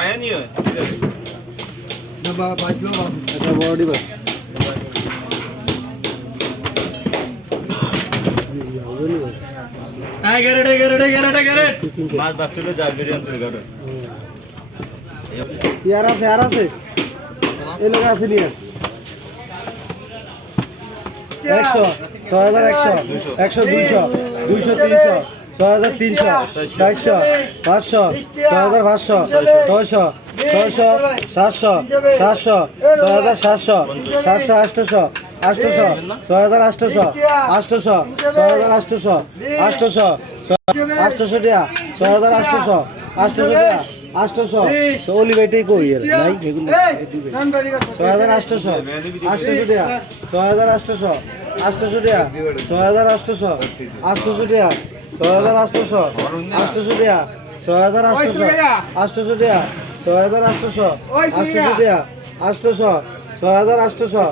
পায়া নিয়ে এটা বড় ডিবা ইয়ার আছে আর আছে। এই লোক আছে নিয়ে। একশো ছয় হাজার একশো একশো দুইশো দুইশো তিনশো। ছয় হাজার তিনশো, চারশো, পাঁচশো, ছয় হাজার পাঁচশো, ছয়শো ছয়শো, সাতশো সাতশো, ছয় হাজার সাতশো সাতশো আটশোশো আটশোশো ছয় হাজার আটশোশো আটশোশো ছয় হাজার আটশোশো আটশোশো আটশোশো টাকা ছয় হাজার আটশোশো আটশোশো টাকা আটশোশো তো অলি ভাইটাই কই নাই, এগুলো ছয় হাজার আটশোশো আটশোশো টাকা ছয় হাজার আটশোশো আটশোশো টাকা ছয় হাজার আটশোশো আটশোশো টাকা ছয় হাজার আটশোশো আটশোশো টাকা। ছয় হাজার আটশোশো। আটশোশো টাকা। ছয় হাজার আটশোশো। আটশোশো টাকা। আটশোশো। ছয় হাজার আটশোশো।